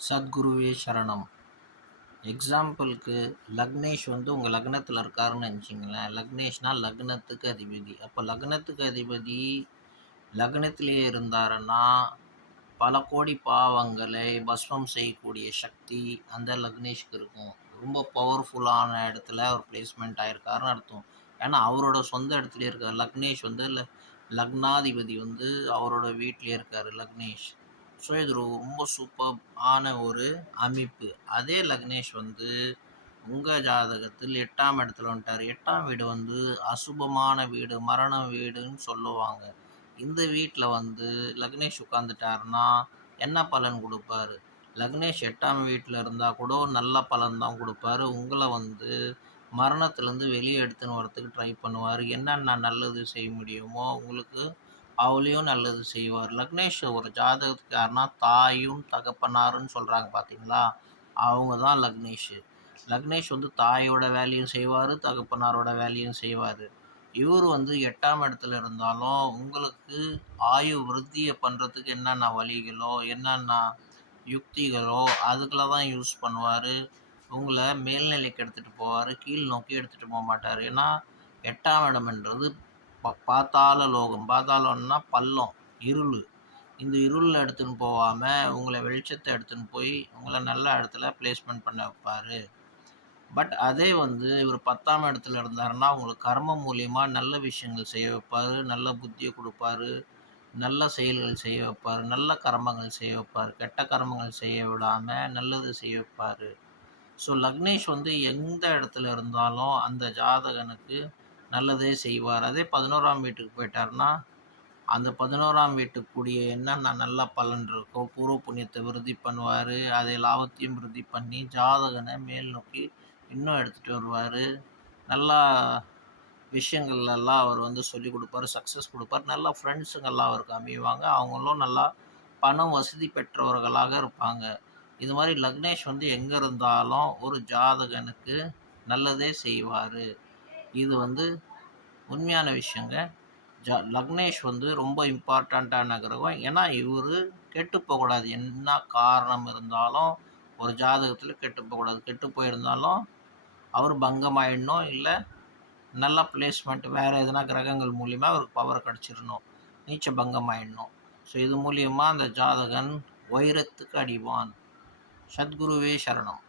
சத்குருவே சரணம். எக்ஸாம்பிளுக்கு லக்னேஷ் வந்து உங்கள் லக்னத்தில் இருக்காருன்னு நினச்சிங்களேன். லக்னேஷ்னா லக்னத்துக்கு அதிபதி. அப்போ லக்னத்துக்கு அதிபதி லக்னத்திலே இருந்தாருன்னா பல கோடி பாவங்களை பஸ்மம் செய்யக்கூடிய சக்தி அந்த லக்னேஷ்க்கு இருக்கும். ரொம்ப பவர்ஃபுல்லான இடத்துல அவர் பிளேஸ்மெண்ட் ஆகிருக்காருன்னு அர்த்தம். ஏன்னா அவரோட சொந்த இடத்துலையே இருக்கார். லக்னேஷ் வந்து லக்னாதிபதி வந்து அவரோட வீட்டிலே இருக்கார் லக்னேஷ். ஸோ இது ரொம்ப சூப்பர் ஆன ஒரு அமைப்பு. அதே லக்னேஷ் வந்து உங்கள் ஜாதகத்தில் 8ஆம் இடத்துல வந்துட்டார். 8ஆம் வீடு வந்து அசுபமான வீடு, மரண வீடுன்னு சொல்லுவாங்க. இந்த வீட்டில் வந்து லக்னேஷ் உட்காந்துட்டாருன்னா என்ன பலன் கொடுப்பாரு? லக்னேஷ் 8ஆம் வீட்டில் இருந்தால் கூட நல்ல பலன் தான் கொடுப்பாரு. உங்களை வந்து மரணத்துலேருந்து வெளியே எடுத்துன்னு வரத்துக்கு ட்ரை பண்ணுவார். என்னென்ன நல்லது செய்ய முடியுமோ உங்களுக்கு அவளையும் நல்லது செய்வார். லக்னேஷ் ஒரு ஜாதகத்துக்கு யாருன்னா தாயும் தகப்பனாருன்னு சொல்கிறாங்க பார்த்தீங்களா, அவங்க தான் லக்னேஷ். லக்னேஷ் வந்து தாயோட வேலையும் செய்வார், தகப்பனாரோட வேலையும் செய்வார். இவர் வந்து 8ஆம் இடத்துல இருந்தாலும் உங்களுக்கு ஆயு விருத்தியை பண்ணுறதுக்கு என்னென்ன வழிகளோ என்னென்ன யுக்திகளோ அதுக்குள்ள தான் யூஸ் பண்ணுவார். உங்களை மேல்நிலைக்கு எடுத்துகிட்டு போவார், கீழ் நோக்கி எடுத்துகிட்டு போக மாட்டார். ஏன்னா 8ஆம் இடம்ன்றது பாத்தாள லோகம். பாத்தாளம்னா பள்ளம், இருள். இந்த இருளில் எடுத்துன்னு போகாமல் உங்களை வெளிச்சத்தை எடுத்துன்னு போய் உங்களை நல்ல இடத்துல பிளேஸ்மெண்ட் பண்ண வைப்பார். பட் அதே வந்து இவர் 10ஆம் இடத்துல இருந்தாருன்னா உங்களுக்கு கர்மம் மூலியமாக நல்ல விஷயங்கள் செய்ய வைப்பார், நல்ல புத்தியை கொடுப்பாரு, நல்ல செயல்கள் செய்ய வைப்பார், நல்ல கர்மங்கள் செய்ய வைப்பார், கெட்ட கர்மங்கள் செய்ய விடாமல் நல்லது செய்ய வைப்பார். ஸோ லக்னேஷ் வந்து எந்த இடத்துல இருந்தாலும் அந்த ஜாதகனுக்கு நல்லதே செய்வார். அதே 11ஆம் வீட்டுக்கு போயிட்டாருன்னா அந்த 11ஆம் வீட்டுக்குரிய என்னென்ன நல்ல பலன் இருக்கோ பூர்வ புண்ணியத்தை விருத்தி பண்ணுவார். அதை லாபத்தையும் விருத்தி பண்ணி ஜாதகனை மேல் நோக்கி இன்னும் எடுத்துகிட்டு வருவார். நல்லா விஷயங்கள்லாம் அவர் வந்து சொல்லிக் கொடுப்பார், சக்ஸஸ் கொடுப்பார். நல்லா ஃப்ரெண்ட்ஸுங்கெல்லாம் அவருக்கு அமைவாங்க. அவங்களும் நல்லா பணம் வசதி பெற்றவர்களாக இருப்பாங்க. இது மாதிரி லக்னேஷ் வந்து எங்கே இருந்தாலும் ஒரு ஜாதகனுக்கு நல்லதே செய்வார். இது வந்து உண்மையான விஷயங்க. லக்னேஷ் வந்து ரொம்ப இம்பார்ட்டண்ட்டான கிரகம். ஏன்னா இவர் கெட்டு போகக்கூடாது. என்ன காரணம் இருந்தாலும் ஒரு ஜாதகத்தில் கெட்டு போகக்கூடாது. கெட்டு போயிருந்தாலும் அவர் பங்கமாயிடணும், இல்லை நல்ல பிளேஸ்மெண்ட் வேறு எதுனா கிரகங்கள் மூலிமா அவருக்கு பவர் கிடச்சிடணும், நீச்ச பங்கமாயிடணும். ஸோ இது மூலியமாக அந்த ஜாதகன் வைரத்துக்கு அடிவான். சத்குருவே சரணம்.